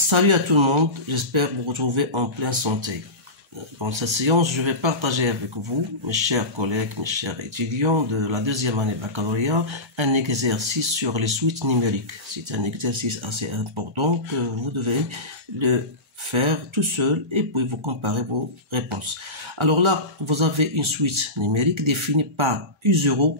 Salut à tout le monde, j'espère vous retrouver en pleine santé. Dans cette séance, je vais partager avec vous, mes chers collègues, mes chers étudiants de la deuxième année baccalauréat, un exercice sur les suites numériques. C'est un exercice assez important que vous devez le faire tout seul et puis vous comparer vos réponses. Alors là, vous avez une suite numérique définie par U0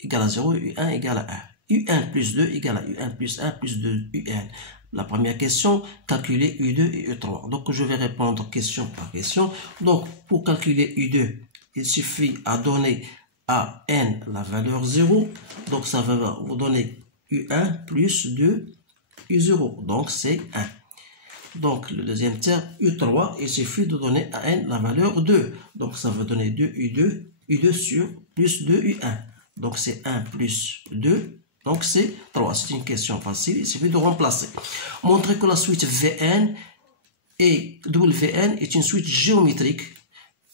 égale à 0 et U1 égale à 1. U1 plus 2 égale à U1 plus 1 plus 2 UN. La première question, calculer U2 et U3. Donc, je vais répondre question par question. Donc, pour calculer U2, il suffit à donner à N la valeur 0. Donc, ça va vous donner U1 plus 2 U0. Donc, c'est 1. Donc, le deuxième terme, U3, il suffit de donner à N la valeur 2. Donc, ça va donner 2 U2, U2 sur plus 2 U1. Donc, c'est 1 plus 2. Donc, c'est 3. C'est une question facile. Il suffit de remplacer. Montrer que la suite Vn et Wn est une suite géométrique.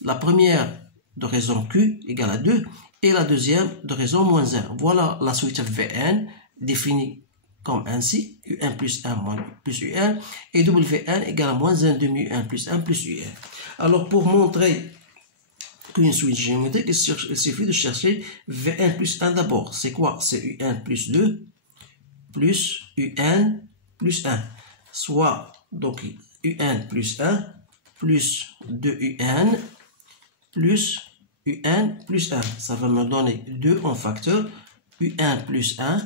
La première de raison Q égale à 2 et la deuxième de raison moins 1. Voilà la suite Vn définie comme ainsi. Un plus 1 moins plus Un et Wn égale à moins 1 demi Un plus 1 plus Un. Alors, pour montrer une suite géométrique, il suffit de chercher Vn plus 1 d'abord. C'est quoi? C'est Un plus 2 plus Un plus 1. Soit, donc, Un plus 1 plus 2 Un plus Un plus 1. Ça va me donner 2 en facteur. Un plus 1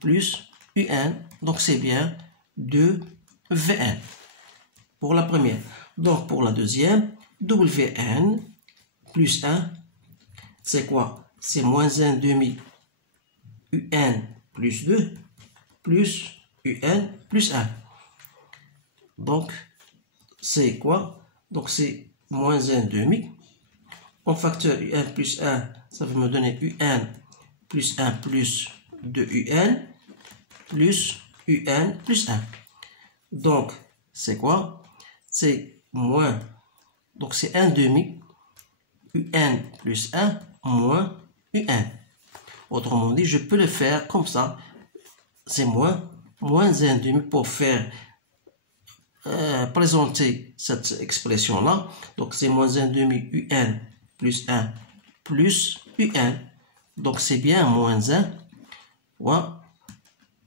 plus Un. Donc, c'est bien 2 Vn. Pour la première. Donc, pour la deuxième, Wn plus 1, c'est quoi? C'est moins 1 demi Un plus 2 plus Un plus 1. Donc, c'est quoi? Donc, c'est moins 1 demi. En facteur Un plus 1, ça va me donner Un plus 1 plus 2 Un plus Un plus 1. Donc, c'est quoi? C'est moins. Donc, c'est 1 demi. Un plus 1 moins Un. Autrement dit, je peux le faire comme ça. C'est moins 1 demi pour faire présenter cette expression-là. Donc, c'est moins 1 demi Un plus 1 plus Un. Donc, c'est bien moins 1 fois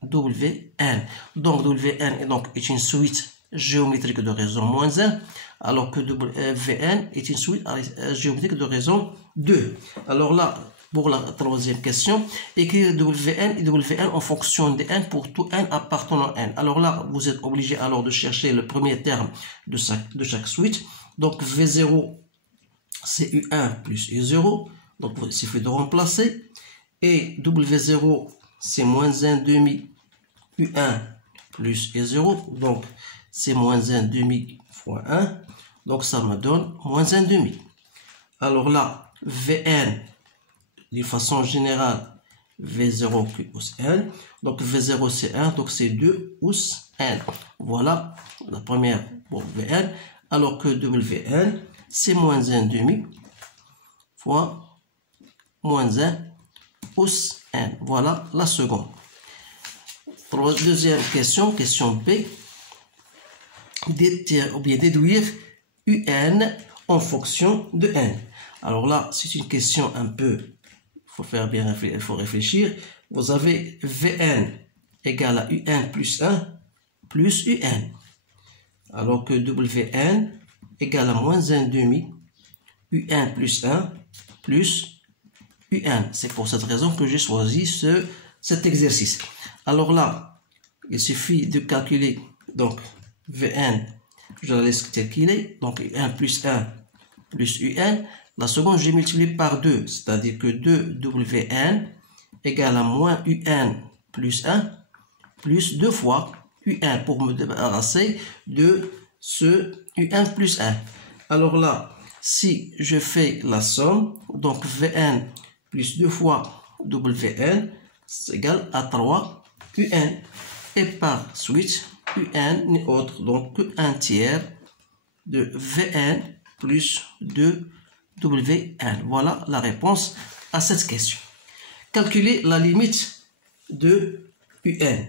Wn. Donc, Wn est une suite géométrique de raison moins 1, alors que Vn est une suite géométrique de raison 2. Alors là, pour la troisième question, écrire Wn et Wn en fonction de n pour tout n appartenant à n. Alors là, vous êtes obligé alors de chercher le premier terme de chaque suite. Donc V0, c'est U1 plus U0. Donc il suffit de remplacer. Et W0, c'est moins 1 demi U1 plus U0. Donc c'est moins 1 demi fois 1. Donc, ça me donne moins 1 demi. Alors là, Vn, de façon générale, V0 plus N. Donc, V0, c'est 1. Donc, c'est 2 us N. Voilà la première pour Vn. Alors que Wn, c'est moins 1 demi fois moins 1 us N. Voilà la seconde. Deuxième question, question P. Déduire Un en fonction de n. Alors là, c'est une question un peu, il faut réfléchir. Vous avez Vn égale à Un plus 1 plus Un. Alors que Wn égale à moins 1 demi Un plus 1 plus Un. C'est pour cette raison que j'ai choisi cet exercice. Alors là, il suffit de calculer donc Vn, je la laisse telle qu'il est, donc Un plus 1 plus Un. La seconde, j'ai multiplié par 2, c'est-à-dire que 2Wn égale à moins Un plus 1 plus 2 fois Un pour me débarrasser de ce Un plus 1. Alors là, si je fais la somme, donc Vn plus 2 fois Wn, c'est égal à 3 Un. Et par suite, Un n'est autre donc que 1 tiers de Vn plus 2 Wn. Voilà la réponse à cette question. Calculer la limite de Un.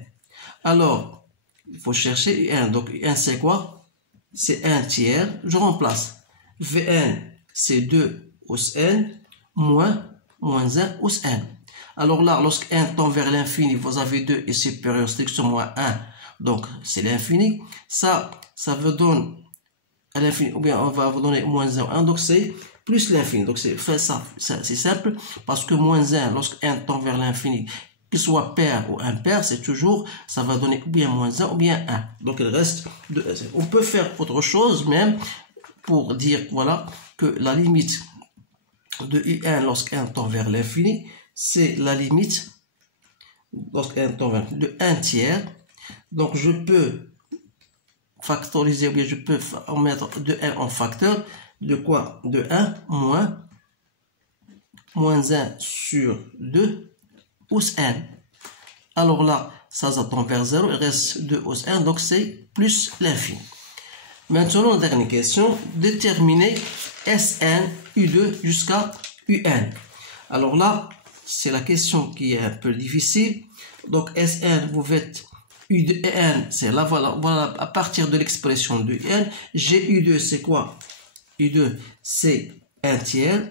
Alors, il faut chercher UN. Donc UN c'est quoi? C'est 1 tiers. Je remplace. Vn c'est 2 os n moins 1 os n. Alors là, lorsque n tend vers l'infini, vous avez 2 est supérieur strictement à 1. Donc c'est l'infini. Ça vous donne à l'infini, ou bien on va vous donner moins 1. Donc c'est plus l'infini. Donc c'est simple, parce que moins 1, lorsque n tend vers l'infini, qu'il soit pair ou impair, c'est toujours, ça va donner ou bien moins 1 ou bien 1. Donc il reste 2. On peut faire autre chose même pour dire, voilà, que la limite de UN lorsque n tend vers l'infini, c'est la limite lorsque n tend vers de 1 tiers. Donc je peux factoriser, ou bien je peux en mettre de n en facteur, de quoi? De 1 moins 1 sur 2 os n. Alors là, ça tend vers 0, il reste 2 os n, donc c'est plus l'infini. Maintenant, la dernière question, déterminer Sn U2 jusqu'à Un. Alors là, c'est la question qui est un peu difficile. Donc Sn, vous faites U2 et N, c'est là, voilà, à partir de l'expression de N, GU2, c'est quoi? U2, c'est 1 tiers,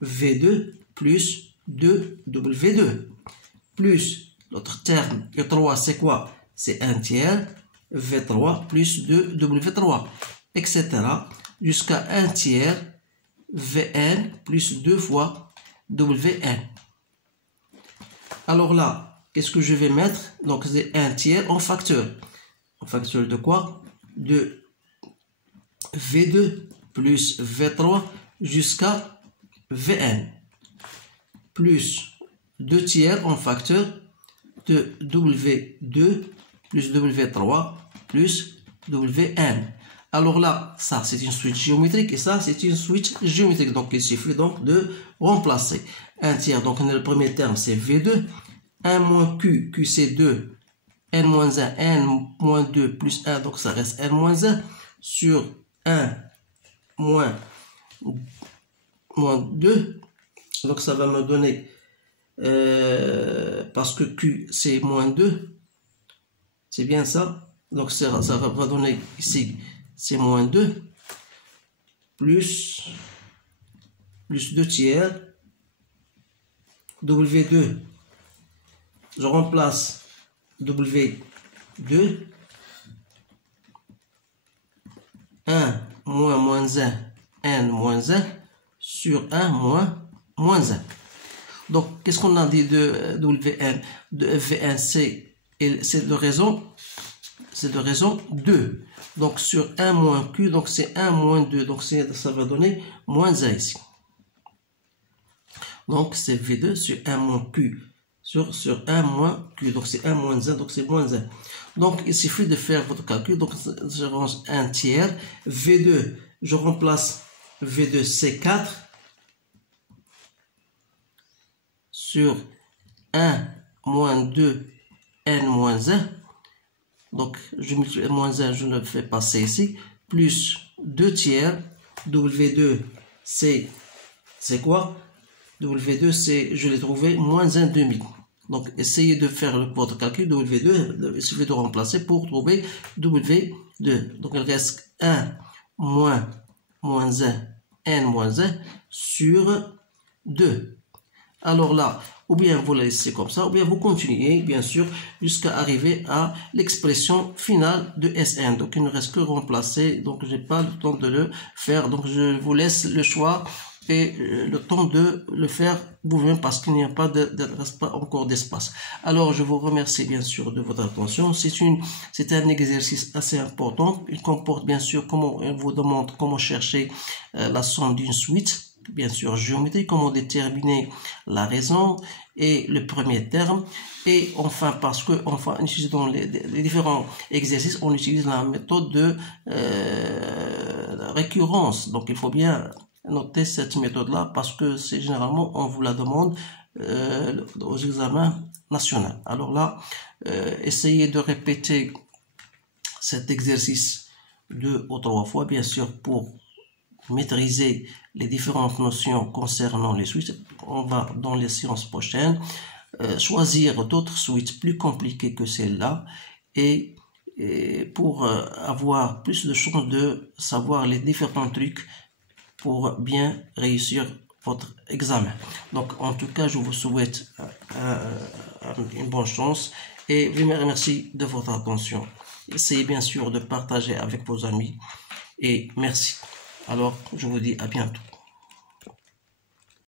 V2 plus 2W2, plus l'autre terme, E3, c'est quoi? C'est 1 tiers, V3 plus 2W3, etc. jusqu'à 1 tiers, Vn plus 2 fois Wn. Alors là, qu'est-ce que je vais mettre? Donc c'est 1 tiers en facteur. En facteur de quoi? De V2 plus V3 jusqu'à Vn. Plus 2 tiers en facteur de W2 plus W3 plus Wn. Alors là, ça c'est une suite géométrique et ça c'est une suite géométrique. Donc il suffit donc de remplacer. 1 tiers, donc le premier terme c'est V2. 1 moins Q, Q c'est 2. N moins 1, N moins 2 plus 1, donc ça reste N moins 1 sur 1 moins 2. Donc ça va me donner, parce que Q c'est moins 2. C'est bien ça. Donc ça va donner ici, c'est moins 2, plus 2 tiers, W2, je remplace W2, 1 moins moins 1, N moins 1, sur 1 moins 1. Donc, qu'est-ce qu'on a dit de Wn? De Vn, c'est de raison 2. Donc, sur 1 moins Q, donc c'est 1 moins 2. Donc, ça va donner moins 1 ici. Donc, c'est V2 sur 1 moins Q. Sur 1 moins Q. Donc, c'est 1 moins 1. Donc, c'est moins 1. Donc, il suffit de faire votre calcul. Donc, je range 1 tiers. V2, je remplace V2, c'est 4. Sur 1 moins 2, N moins 1. Donc, je multiplie moins 1, je ne le fais passer ici. Plus 2 tiers. W2, c'est quoi? W2, c'est, je l'ai trouvé, moins 1 demi. Donc, essayez de faire votre calcul W2. Il suffit de remplacer pour trouver W2. Donc, il reste 1 moins 1, N moins 1 sur 2. Alors là, ou bien vous la laissez comme ça, ou bien vous continuez, bien sûr, jusqu'à arriver à l'expression finale de Sn. Donc, il ne reste que remplacer. Donc, je n'ai pas le temps de le faire. Donc, je vous laisse le choix et le temps de le faire vous-même parce qu'il n'y a pas encore d'espace. Alors, je vous remercie bien sûr de votre attention. C'est un exercice assez important. Il comporte bien sûr il vous demande comment chercher la somme d'une suite. Bien sûr, géométrie, comment déterminer la raison et le premier terme. Et enfin, parce que enfin, dans les différents exercices, on utilise la méthode de récurrence. Donc, il faut bien noter cette méthode-là parce que c'est généralement, on vous la demande aux examens nationaux. Alors là, essayez de répéter cet exercice 2 ou 3 fois, bien sûr, pour maîtriser les différentes notions concernant les suites. On va dans les séances prochaines choisir d'autres suites plus compliquées que celle-là et et pour avoir plus de chances de savoir les différents trucs pour bien réussir votre examen. Donc en tout cas, je vous souhaite une bonne chance et je vous remercie de votre attention. Essayez bien sûr de partager avec vos amis et merci. Alors je vous dis à bientôt.